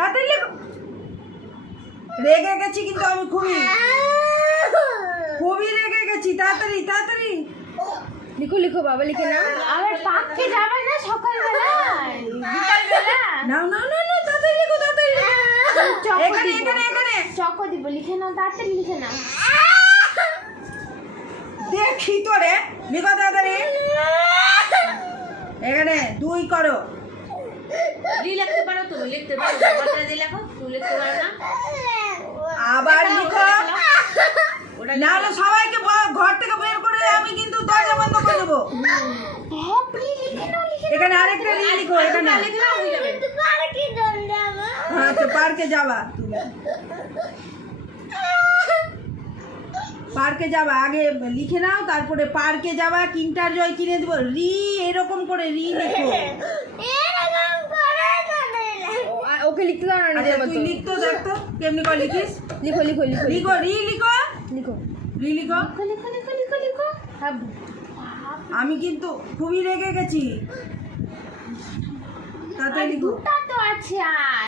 তাড়াতাড়ি লেখো। রেগে গেছি কিন্তু আমি খুবই। খুবই রেগে গেছি তাড়াতাড়ি তাড়াতাড়ি। লিখো লিখো বাবা লিখে না আবার পাককে যাবে না সকালবেলায়? বিকালবেলা নাও নাও নাও নাও তাড়াতাড়ি লেখো তাড়াতাড়ি এখানে দিব। এখানে এখানে। চকো দিব লিখে নাও তাড়াতাড়ি লিখে নাও। দেখি তো রে লিখো তাড়াতাড়ি। এখানে দুই করো। লিখতে পারো তুমি লিখতে পারো ব্যাপারটা দিয়ে লেখো তুমি লিখতে পারো না। আবার লিখো। ওটা না হলে সবাইকে ঘর থেকে বের করে আমি কিন্তু দরজা বন্ধ করে দেবো। এখানে আরেকটা রি লিখো এখানে। হয়ে যাবে। হ্যাঁ তো পার্কে যাবা তুমি। পার্কে যাবা আগে লিখে নাও তারপরে পার্কে যাবা কিন্টার জয় কিনে দেবো। রি এরকম করে রি লিখো। ওকে লিখতে দাও না নিজের মতো তুই মতো দেখ তো কেমনি করে লিখিস? লিখো লিখো লিখো লিখো। রি লিখো? লিখো। রি লিখো? লিখো লিখো লিখো লিখো আমি কিন্তু খুবই রেগে গেছি। তাতে লিখো। তো আছে আর।